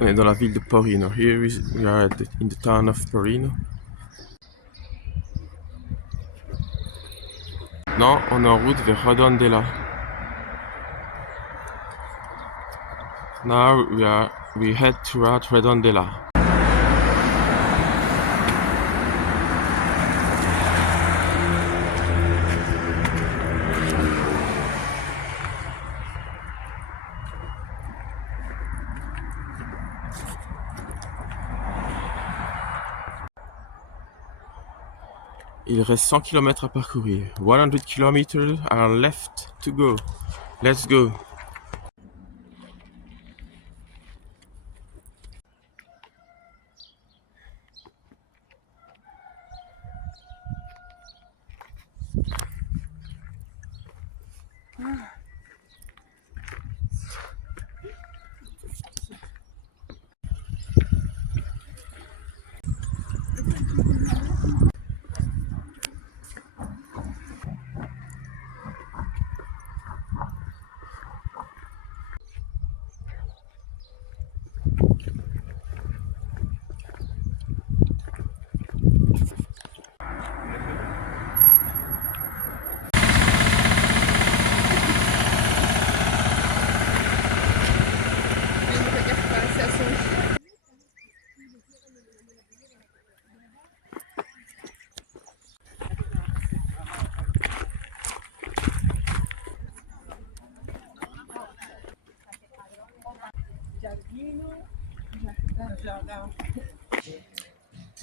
On est dans la ville de Porino. Here we are in the town of Porino. Non, on est en route vers Redondela. Now we head toward Redondela. Il reste 100 km à parcourir. 100 km are left to go. Let's go.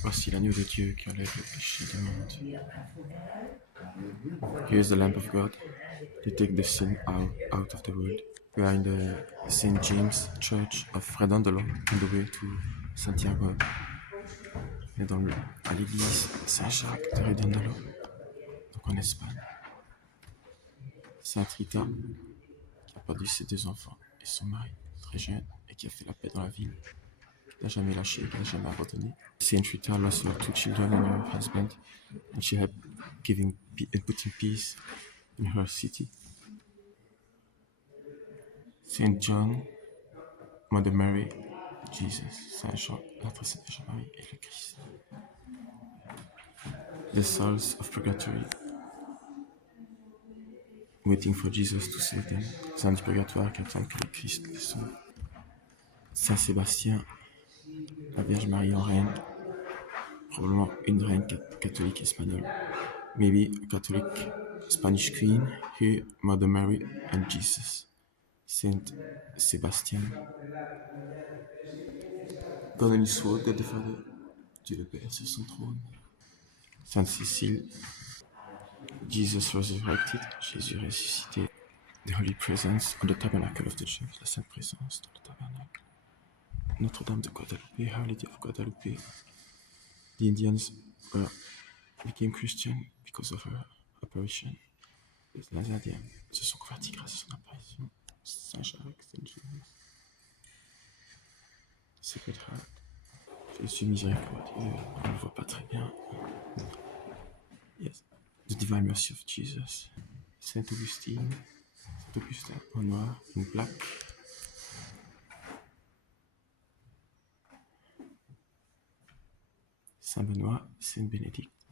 Voici l'agneau de Dieu qui enlève le péché du monde. Here is the Lamb of God to take the sin out of the world. We are in the St. James Church of Redondela on the way to Santiago. On est à l'église Saint-Jacques de Redondela, donc en Espagne. Sainte Rita, qui a perdu ses 2 enfants et son mari très jeune et qui a fait la paix dans la ville, qui n'a jamais lâché, qui n'a jamais abandonné. Saint Rita lost her 2 children and her husband, and she had putting peace in her city. Saint John, Mother Mary, Jesus, Saint Jean, la très sainte Vierge Marie et le Christ. The souls of purgatory, waiting for Jesus to save them. Les âmes du purgatoire qui attendent que le Christ les sauve. Saint Sébastien, la Vierge Marie en reine, probablement une reine catholique espagnole. Maybe a Catholic Spanish queen, here Mother Mary and Jesus. Saint Sébastien. God in his word, God the Father, Dieu le Père sur son trône. Sainte Cécile, Jesus resurrected, Jésus ressuscité. The Holy Presence on the tabernacle of the church, la Sainte Présence dans le tabernacle. Notre-Dame de Guadalupe, Our Lady of Guadalupe. The Indians became Christian because of her apparition. Les Indiens se sont convertis grâce à son apparition. Saint Jacques, Saint James. Sacred Heart. Jésus miséricordieux, on ne le voit pas très bien. Yes. The Divine Mercy of Jesus. Saint Augustine. Saint Augustin en noir, in black. Saint Benoît, Saint Bénédicte.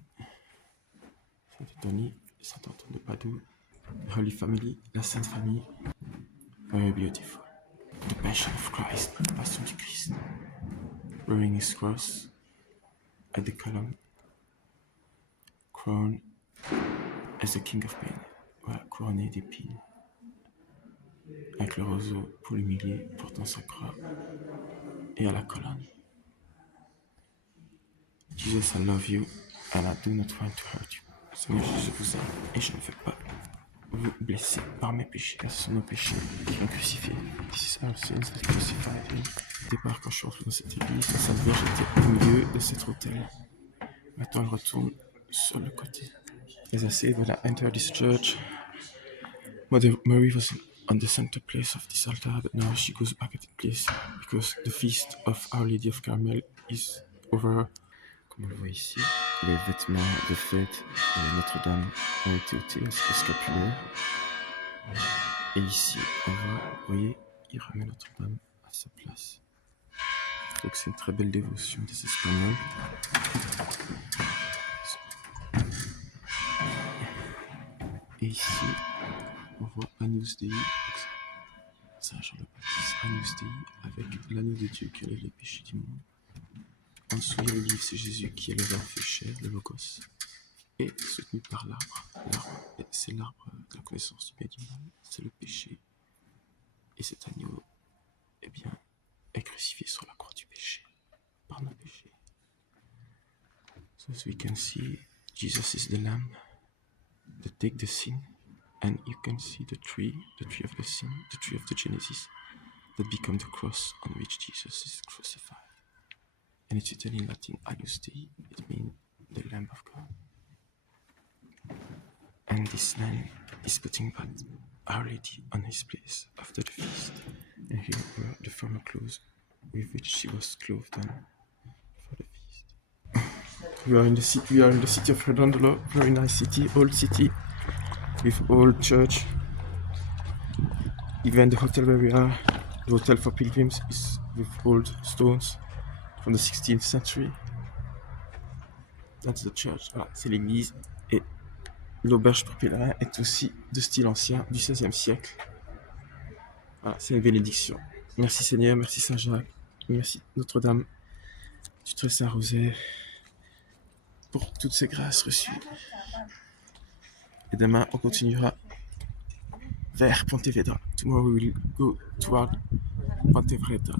Saint Anthony, Saint Antoine de Padoue. The Holy Family, la Sainte Famille. Very beautiful. The Passion of Christ, la Passion du Christ. Wearing his cross at the column. Crowned as the King of Pain. Voilà, couronné d'épines. Avec le roseau pour l'humilier, portant sa croix. Et à la colonne. Jesus, I love you and I do not want to hurt you. Seigneur, je vous aime et je ne veux pas vous blesser par mes péchés, car ce sont nos péchés qui l'ont crucifié. This is our sins that crucified him. Au départ, quand je suis rentré dans cette église, la Sainte Vierge était au milieu de cet autel. Maintenant, elle retourne sur le côté. As I said, when I entered this church, Mother Mary was on the center place of this altar, but now she goes back at the place because the feast of Our Lady of Carmel is over. Comme on le voit ici, les vêtements de fête de Notre-Dame ont été ôtés ainsi que le scapulaire. Et ici, on voit, vous voyez, il remet Notre-Dame à sa place. donc c'est une très belle dévotion des Espagnols. Et ici, on voit Agnus Dei, Saint Jean le Baptiste, Agnus Dei, avec l'agneau de Dieu qui enlève les péchés du monde. En dessous, il y a le livre, c'est Jésus qui est le verbe fait chair, le logos, et soutenu par l'arbre. L'arbre, c'est l'arbre de la connaissance du bien et du mal, c'est le péché. Et cet agneau, eh bien, est crucifié sur la croix du péché, par nos péchés. So as we can see, Jesus is the Lamb that take the sin, and you can see the tree of the sin, the tree of the Genesis, that become the cross on which Jesus is crucified. And it's written in Latin, Agnus Dei, it means the Lamb of God. And this man is putting back Our Lady on his place after the feast. And here were the former clothes with which she was clothed on for the feast. We are in the city of Redondolo, very nice city, old city, with old church. Even the hotel where we are, the hotel for pilgrims, is with old stones from the 16th century. That's the church. Voilà, c'est l'église. Et l'auberge pour pèlerins est aussi de style ancien du XVIe siècle. Voilà, c'est une bénédiction. Merci Seigneur, merci Saint-Jacques, merci Notre-Dame du Très Saint-Rosaire pour toutes ces grâces reçues. Et demain, on continuera vers Pontevedra. Tomorrow we will go toward Pontevedra.